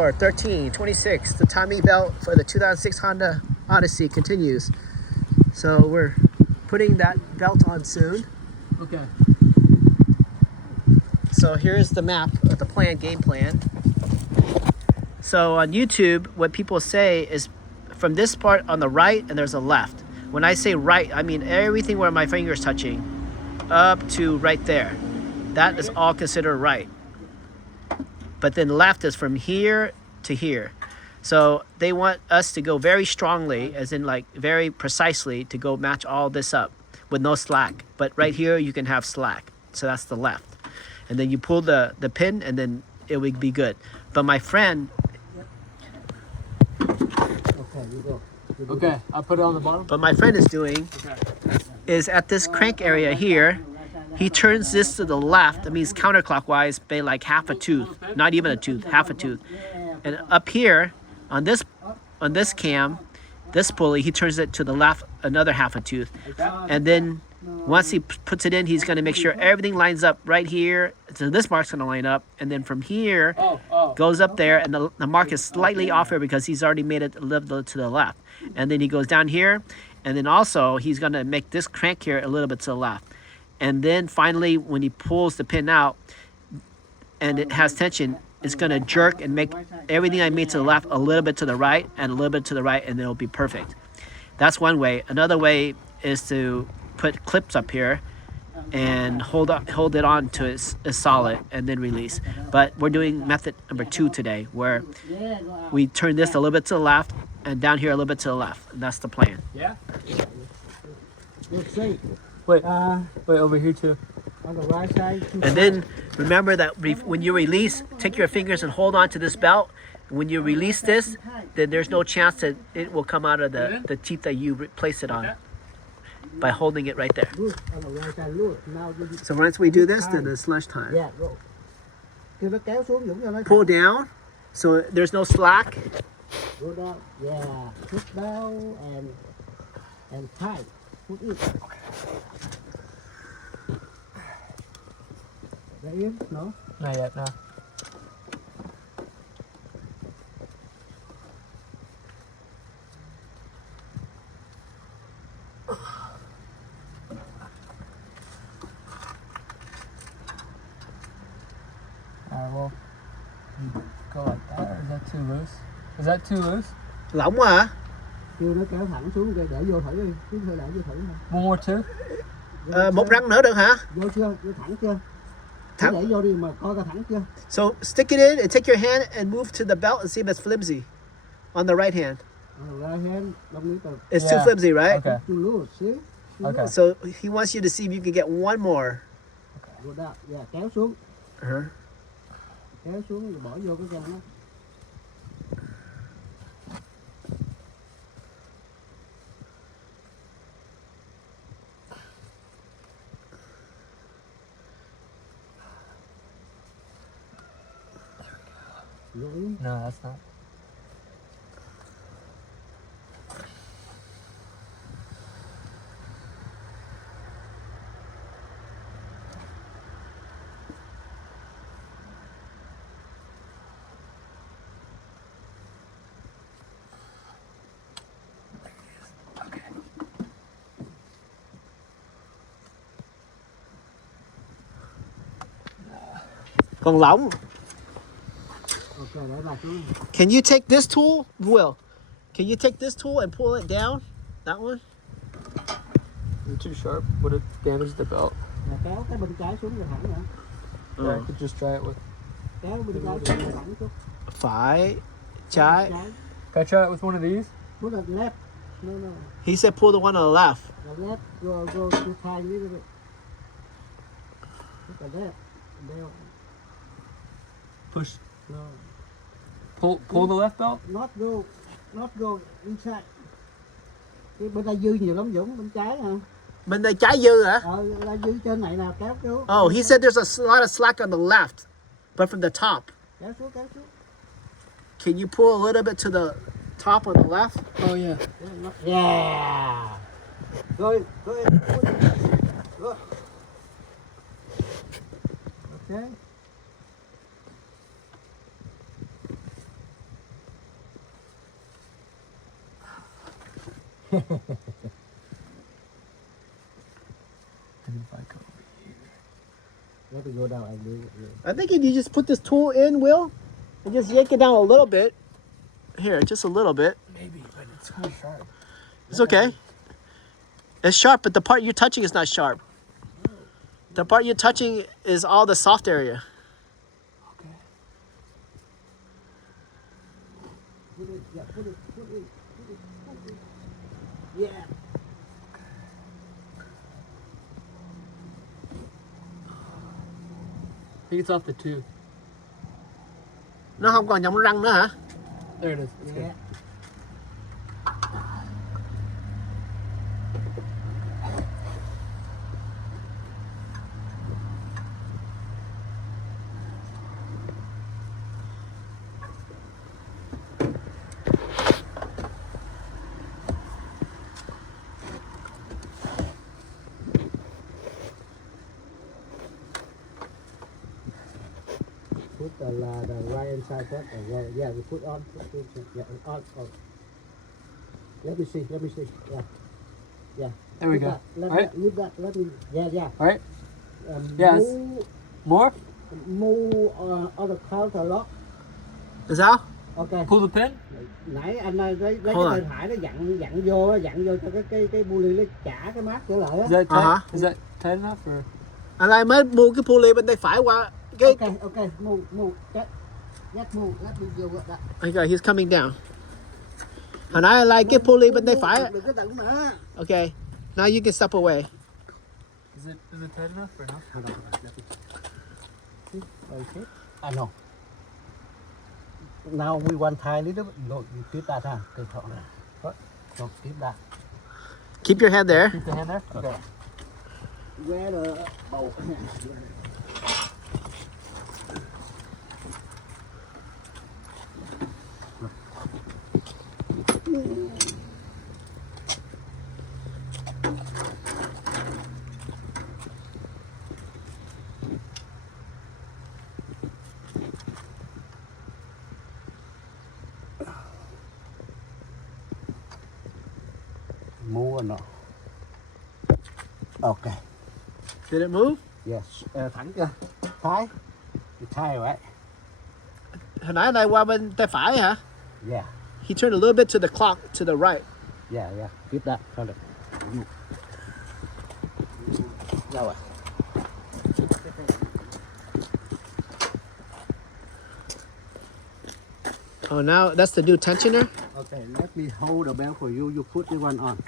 24, 13, 26. The timing belt for the 2006 Honda Odyssey continues. So we're putting that belt on soon. Okay. So here's the map of the game plan. So on YouTube, what people say is from this part on the right and there's a left. When I say right, I mean everything where my finger's touching up to right there. That is all considered right. But then left is from here to here. So they want us to go very strongly, as in like very precisely, to go match all this up with no slack. But right here you can have slack. So that's the left. And then you pull the pin and then it would be good. But my friend... Okay, you go. Okay, I'll put it on the bottom. But my friend is doing is at this crank area here, he turns this to the left. That means counterclockwise by like half a tooth, not even a tooth, half a tooth. And up here on this cam, this pulley, he turns it to the left another half a tooth. And then once he puts it in, he's going to make sure everything lines up right here. So this mark's going to line up. And then from here, goes up there. And the mark is slightly off here because he's already made it a little to the left. And then he goes down here. And then also, he's going to make this crank here a little bit to the left. And then finally, when he pulls the pin out and it has tension, it's going to jerk and make everything I made to the left a little bit to the right and a little bit to the right, and then it'll be perfect. That's one way. Another way is to put clips up here and hold it on to a solid and then release. But we're doing method number 2 today, where we turn this a little bit to the left and down here a little bit to the left. And that's the plan. Yeah? Wait, over here too. On the right side. And then remember that when you release, take your fingers and hold on to this belt. When you release this, then there's no chance that it will come out of the teeth that you place it on by holding it right there. So once we do this, then it's lunchtime. Yeah, go. Pull down, so there's no slack. Go down. Yeah. Push down and tight. Put it. That in? No? Not yet, no. Alright, well, you go like that, or is that too loose? Is that too loose? Lỏng quá hả? Kêu nó kéo thẳng xuống để vô thử đi. Cứ hơi để vô thử thôi. One more too? Một răng nữa được hả? Vô chưa? Vô thẳng chưa? Thẳng. Để vô đi mà coi có thẳng chưa? So stick it in and take your hand and move to the belt and see if it's flimsy on the right hand. Right hand, don't need to. It's too flimsy, right? Okay. Too loose, see? Okay. So he wants you to see if you can get one more. Go down. Yeah, kéo xuống. Uh-huh. Kéo xuống rồi bỏ vô cái răng đó. No, that's not. Okay. Còn lỏng. Okay, để vào xuống. Can you take this tool, Will? Can you take this tool and pull it down? That one? You're too sharp. Would it damage the belt? Là kéo cái bên trái xuống rồi thẳng nữa. Yeah, I could just try it with. Kéo bên trái xuống rồi thẳng xuống. Phải, trái. Can I try it with one of these? Put it left. No, no. He said pull the one on the left. The left, go too tight a little bit. Look at that. There. Push. No. Pull the left belt? Not go inside. Cái bên đây dư nhiều lắm Dũng, bên trái hả? Bên đây trái dư hả? Là dư trên này nào kéo xuống. Oh, he said there's a lot of slack on the left, but from the top. Kéo xuống. Can you pull a little bit to the top on the left? Oh yeah. Yeah. Go in. Go. Okay. And if I go over here. Let me go down and do it. I think if you just put this tool in, Will, and just yank it down a little bit. Here, just a little bit. Maybe, but it's kind of sharp. It's okay. It's sharp, but the part you're touching is not sharp. The part you're touching is all the soft area. Okay. Put it. Yeah. I think it's off the tooth. Nó không còn nhông răng nữa hả? There it is. It's Yeah. good. Put the right inside first. Yeah, we put on. Yeah, on. Let me see. Yeah. There we Put go. that. Let Alright. me. Leave that. Let me. Yeah. All right. Yes. More? Move on the counter lock. Là sao? Ok. Pull the pin? Nãy anh lấy cái Hold tay phải nó dặn vô cho cái buli nó trả cái mát trở lại á. Is that tight? Uh-huh. Is that tight enough or? Anh mới mua cái pulley bên tay phải qua cái. Ok. Move. Just move. Let me vô đó. Okay, he's coming down. Hồi nãy anh cái pulley bên tay phải. Đừng có đụng nữa. Okay, now you can step away. Is it tight enough or no? Hold on. Okay. I know. Now we want tie little bit. No, you keep that hand. Good. What? No, keep that. Keep your hand there. Keep the hand there? Okay. Where the bowl? Move or not? Okay. Did it move? Yes. Thẳng chưa? Thái. You tie right? Hồi nãy anh qua bên tay phải hả? Yeah. He turned a little bit to the clock to the right. Yeah. Keep that. Hold it. Đâu à? Oh, now that's the new tensioner. Okay, let me hold the belt for you. You put the one on.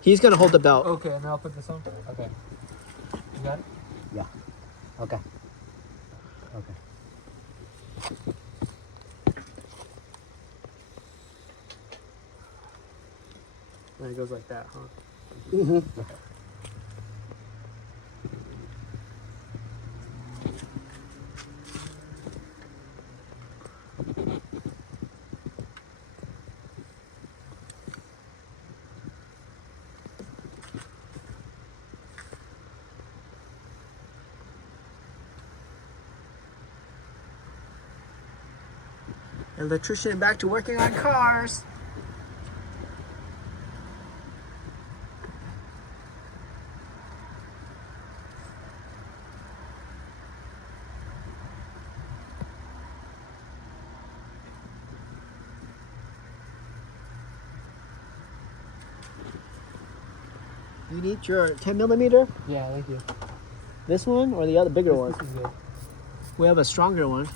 He's gonna hold the belt. Okay, and I'll put this on? Okay. You got it? Okay. And it goes like that, huh? Mm-hmm. Electrician back to working on cars. You need your 10mm? Yeah, thank you. This one or the other bigger one? This is good. We have a stronger one.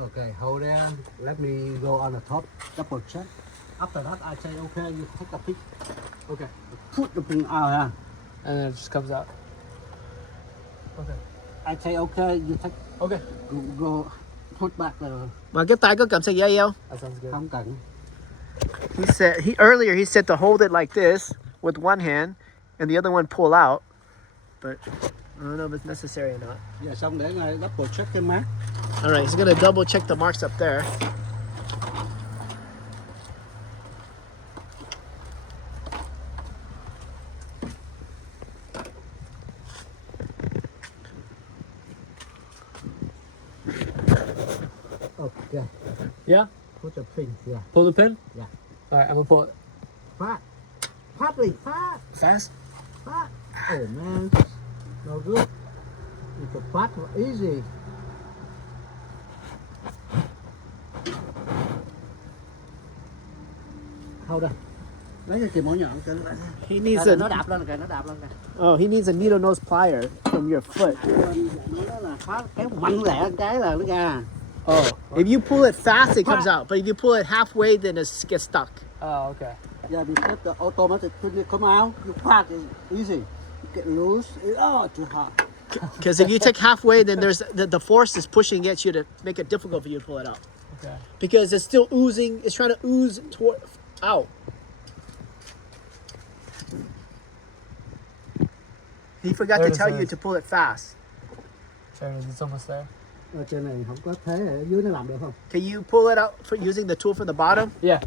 Okay, hold on. Let me go on the top. Double check. After that, I say, okay, you take the pick. Okay. Put the pin out, huh? And then it just comes out. Okay. I say, okay, you take, Okay. go put back the, Mà cái tay có cầm sợi dây không? That sounds good. không cần. Earlier he said to hold it like this with one hand and the other one pull out. But I don't know if it's necessary or not. Giờ xong để ngay double check cái mát. All right, he's gonna double check the marks up there. Okay. Yeah? Put the pin. Yeah. Pull the pin? Yeah. Alright, I'm gonna pull it. Fat. Fatly. Fat. Fast? Fat. Oh man. No good. It's a fat. Easy. Thôi đây. Lấy cái kìm mỏ nhọn cho nó lại. He needs Nó a đạp lên kìa, nó đạp lên kìa. he needs a needle nose plier from your foot. Nó là phá kéo mạnh lẹ cái là nó ra. Oh, if you pull it fast, it comes out. But if you pull it halfway, then it gets stuck. Oh, okay. Yeah, because the automatic when you come out, you fat is easy. You get loose. Oh, too hard. Because if you take halfway, then there's the force is pushing against you to make it difficult for you to pull it out. Okay. Because it's still oozing. It's trying to ooze out. He forgot There to it tell is. you to pull it fast. There it is, it's almost there. Ở trên này không có thế, ở dưới nó làm được không? Can you pull it out for using the tool from the bottom? Yeah.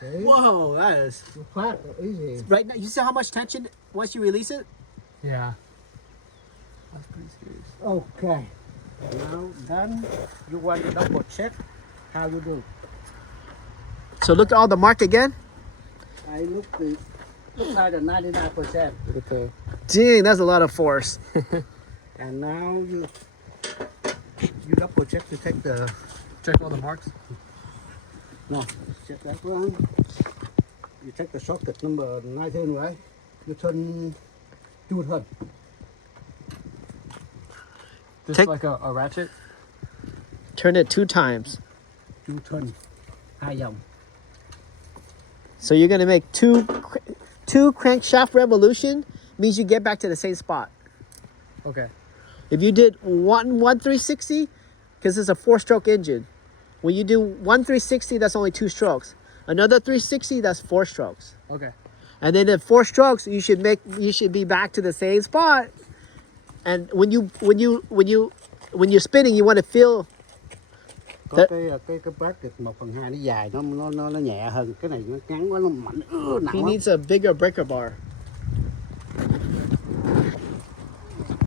See? Whoa, that is You fat, easy. right now. You see how much tension once you release it? Yeah. That's pretty serious. Okay. Now then, you want to double check how you do. So look at all the mark again. I look like the 99%. Okay. Dang, that's a lot of force. And now you double check to take the Check all the marks. no, check that one. You take the socket number 19, right? You turn two turn. Just Take- like a ratchet. Turn it 2 times. Two turn. Hai vòng. So you're gonna make two crankshaft revolution means you get back to the same spot. Okay. If you did one 360, because it's a 4-stroke engine, when you do 1 360, that's only 2 strokes. Another 360, that's 4 strokes. Okay. And then at 4 strokes, you should be back to the same spot. And when you're spinning, you want to feel. Có cái bracket 1/2 nó dài, nó nhẹ hơn. Cái này nó ngắn quá, nó mạnh. He Nặng lắm. needs a bigger breaker bar.